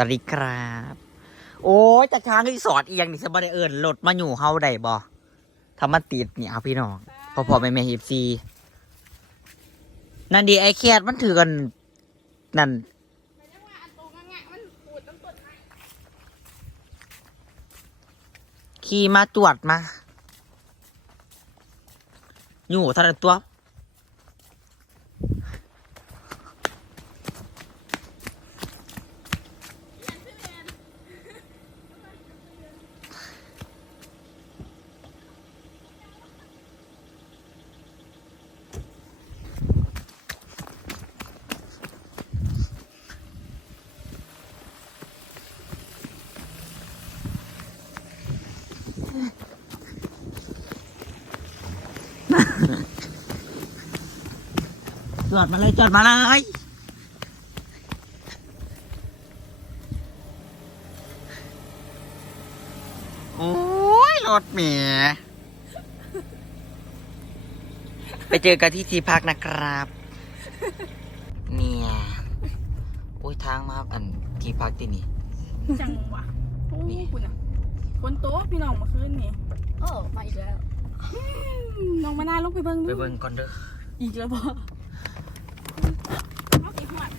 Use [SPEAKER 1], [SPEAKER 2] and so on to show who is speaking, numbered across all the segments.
[SPEAKER 1] วัสดีครับ โอ้ยจากทางรีสอร์ทเอียงนี่สบได้เอิญรถมาอยู่เฮาได้บ่ทำมาติดนี่เอาพี่น้องพอพอแม่แม่ฮิปซีนั่นดีไอแคดมันถือกัน นั่นขี่มาตรวจมา อยู่ท่านั้นตัว จอดมาเลยจอดมาเลยโอ้ยรถเมียไปเจอกันที่ที่พักนะครับ เนี่ยโอ้ยทางมาอันที่พักที่นี่
[SPEAKER 2] จังหวะโอ้
[SPEAKER 1] นี่
[SPEAKER 2] คุณอะคนโต๊ะพี่น้องมาคืนนี่
[SPEAKER 3] โอ้มาอีกแล้ว
[SPEAKER 2] อืมน้องมานาลงไปเบิ่ง
[SPEAKER 1] ไป
[SPEAKER 2] ดู
[SPEAKER 1] เบิ่งก่อนเด้อ
[SPEAKER 2] อีกแล้วบ่เอาไปหอด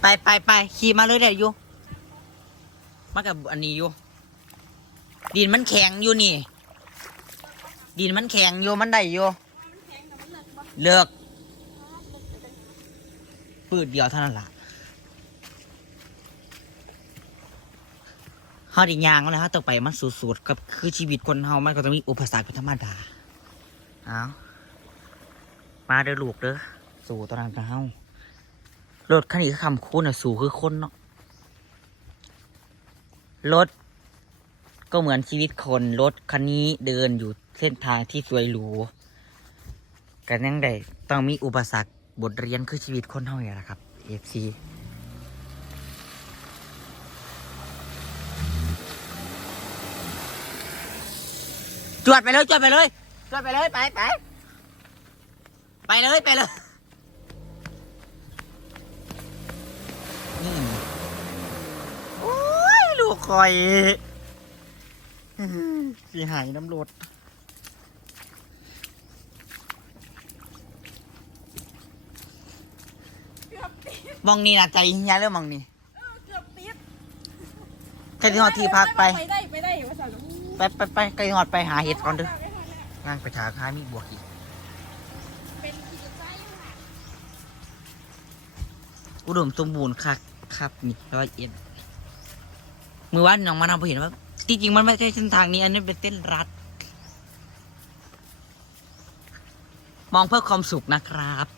[SPEAKER 1] ไปไปไปขี่มาเลยเดี๋ยวอยู่มากับอันนี้อยู่ ดินมันแข็งอยู่นี่ ดินมันแข็งอยู่มันได้อยู่เลิกปืดเดียวเท่านั้นล่ะ เฮาไดิยางแล้วฮะต่อไปมันสุดๆกับคือชีวิตคนเฮามันก็ต้องมีอุปสรรคเป็นธรรมดาเอามาเด้อลูกเด้อสู่ตอนนั้นกับเฮารถคันนี้คือคำคูณอะสู่คือคนเนาะรถก็เหมือนชีวิตคนรถคันนี้เดินอยู่เส้นทางที่สวยหรูกันยังไงต้องมีอุปสรรคบทเรียนคือชีวิตคนเท่านี้แหละครับ FC จวดไปเลยจวดไปเลยจวดไปเลยไปไปไปเลยไปเลยนี่โอ้ยลูกคอยสีหายน้ำรด
[SPEAKER 2] เกือบติด
[SPEAKER 1] มองนี่นะใจเฮียเรื่องมองนี่
[SPEAKER 2] เออเกือบติด
[SPEAKER 1] แค่ที่หอดที่พักไป
[SPEAKER 2] ไปได้ไป ไป
[SPEAKER 1] ไปไปไกลหอดไปหาเห็ดก่อนเด้อนั่งไปถาค้ามีบวกอีก อุดมสมบูรณ์คักครับนี่ร้อยเอ็ดมือวันน้องมานำไปเห็นว่าที่จริงมันไม่ใช่เส้นทางนี้ อันนี้เป็นเส้นรัด มองเพื่อความสุขนะครับ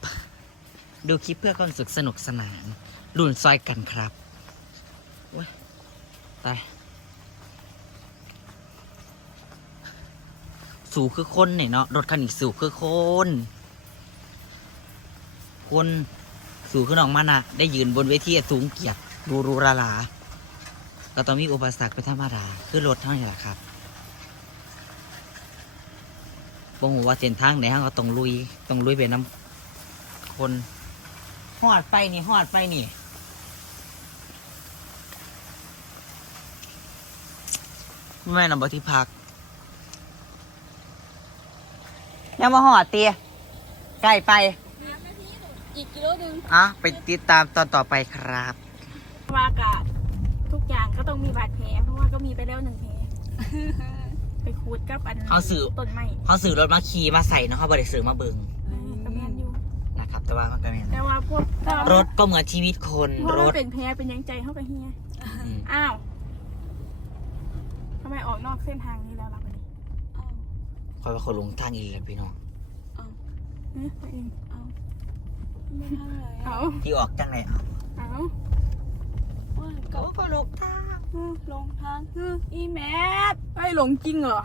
[SPEAKER 1] ดูคลิปเพื่อความสุขสนุกสนานรุ่นซอยกันครับโอ้ยตาย สูคือคนเนี่ยเนาะรถคันนี้สู่คือคน คนสู่ขึ้นออกมานะได้ยืนบนเวทีสูงเกียรติรูรูราลาก็ต้องมีอุปสรรคเป็นธรรมดาคือรถเท่านี้แหละครับบ่งว่าเส้นทางไหนฮะก็ต้องลุยต้องลุยไปน้ำคนหอดไปนี่หอดไปนี่แม่นำบที่พัก ยังมาหอดเตียใกล้ไป
[SPEAKER 2] อีกกิโลหนึง
[SPEAKER 1] อะไปติดตามตอนต่อไปครับ
[SPEAKER 2] ว่ากะทุกอย่างก็ต้องมีบาดแผลเพราะว่าก็มีไปแล้วหนึ่งแผลไปคูดกับอัน
[SPEAKER 1] เขาสื่อ
[SPEAKER 2] ต้นไม้
[SPEAKER 1] เขาสื่อรถมาขี่มาใส่เนาะเขาบริสื่อมาเบิง
[SPEAKER 2] ก็แม่นอยู่
[SPEAKER 1] นะครับ แต่ว่ามันก็แม่น
[SPEAKER 2] แต่ว่าพวกถ้าร
[SPEAKER 1] ถก็เหมือนชีวิตคน
[SPEAKER 2] เพราะ
[SPEAKER 1] ร
[SPEAKER 2] มัน
[SPEAKER 1] ถ
[SPEAKER 2] เป็นแผลเป็นหยังใจเข้าไปเฮีย
[SPEAKER 1] อืม
[SPEAKER 2] อ้าวทำไมออกนอกเส้นทางนี้แล้วล่ะวันนี้
[SPEAKER 1] คอยเป็นคนลงทางอีกแล้วพี่น้อง
[SPEAKER 2] เฮ้ยตัวเองเอา
[SPEAKER 3] ไม่ได้
[SPEAKER 2] เอา
[SPEAKER 1] ที่ออกจังไหนเอา
[SPEAKER 2] เอา
[SPEAKER 1] เขาก็ลงทาง
[SPEAKER 2] เออลงทางอีแมทไอ้หลงจริงเหรอ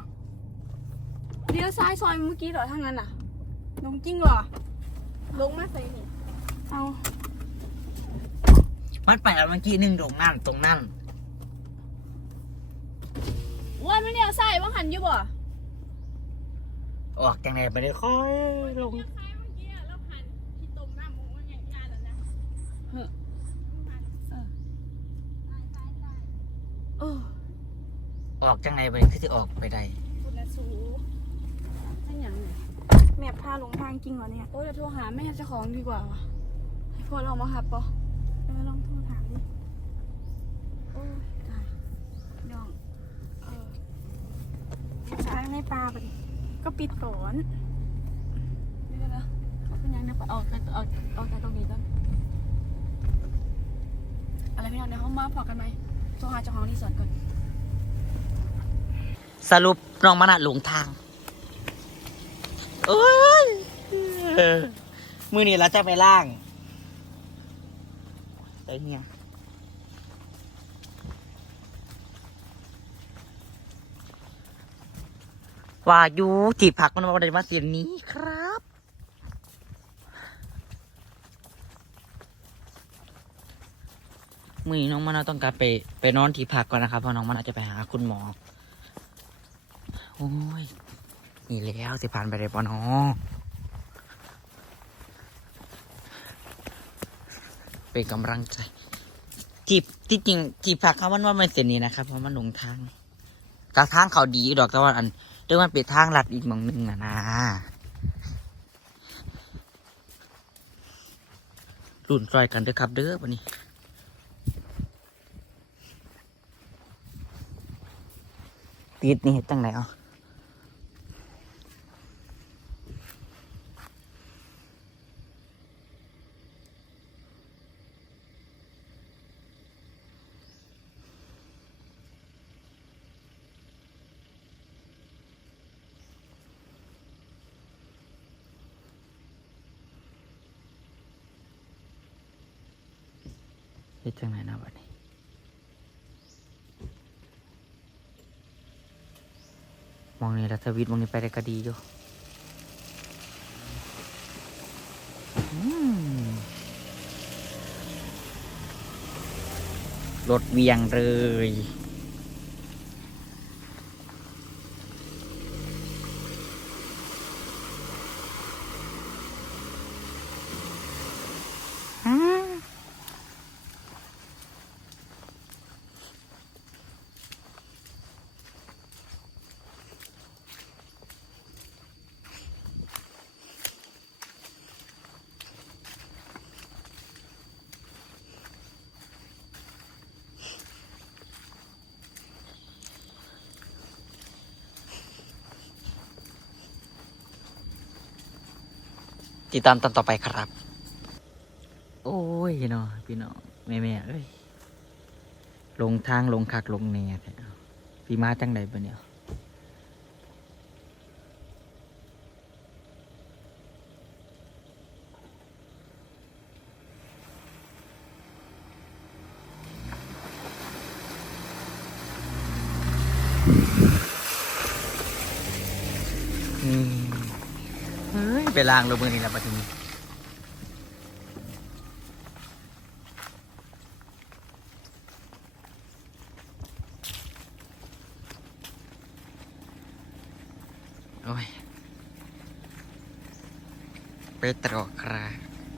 [SPEAKER 2] เลี้ยวซ้ายซอยเมื่อกี้เหรอทางนั้นอะหลงจริงเหรอลงมาใส่นี่เอา
[SPEAKER 1] มันไปแล้วเมื่อกี้หนึ่งตรงนั่นตรงนั่น
[SPEAKER 2] วันมันเลี้ยวซ้ายว่าหันอยู่บ่
[SPEAKER 1] ออกจังไหนไปเลยค่อยลง
[SPEAKER 2] เฮ้อเออ
[SPEAKER 1] ออกจังไหนไปคือจะออกไปได้
[SPEAKER 2] คุณนะสูนั่นอย่างเนี่ยแม่พาลงทางจริงเหรอเนี่ยโอ้ยเดี๋ยวโทรหาแม่เจ้าของดีกว่าวะให้พ่อลองมาครับปะเออลองโทรถามดิโอ้ยตายน้องเออทางในป่าปะดิ ก็ปิดก่อนเดี๋ยวนะเขาเป็นยังนะปออกจากออกออกจากตรงนี้ก่อนอะไรพี่น้องในห้องมาพอกันไหมโทรหาเจ้าของรีสอร์ทก่อน
[SPEAKER 1] สรุปน้องมานะหลงทางโอ้ยมือนี้เราจะไปล่างไปเนี่ย ว่าอยู่จีบผักมันมาได้มาเสียงนี้ครับ มือน้องมานต้องการไปไปนอนที่พักก่อนนะครับเพราะน้องมานะจจะไปหาคุณหมอ โอ้ย นี่แล้วสิผ่านไปได้ปะเนาะเป็นกำลังใจ จีบที่จริงจีบผักเขามันว่ามันเส้นนี้นะครับเพราะมันหลงทางกาทางเขาดีดอกแต่ว่าอัน เรื่องมันเป็นทางลัดอีกมองหนึงอะนะรุ่นซอยกันเด้อครับเด้อวันนี้ติดนี่เฮ็ดจังไหนเอา เฮ็ดจังไหนนะบัดนี้มองนี่รัฐวิทย์มองนี่ไปได้ก็ดีอยู่รถเวียงเลย ติดตามตอนต่อไปครับ โอ้ยเนาะพี่น้องแม่แม่เอ้ยลงทางลงคักลงเนียแท้พี่มาจังใดบ่เนี่ย ไปล้างลงมือนี่แล้วปะทีนี้โอ้ยไปตรอกครา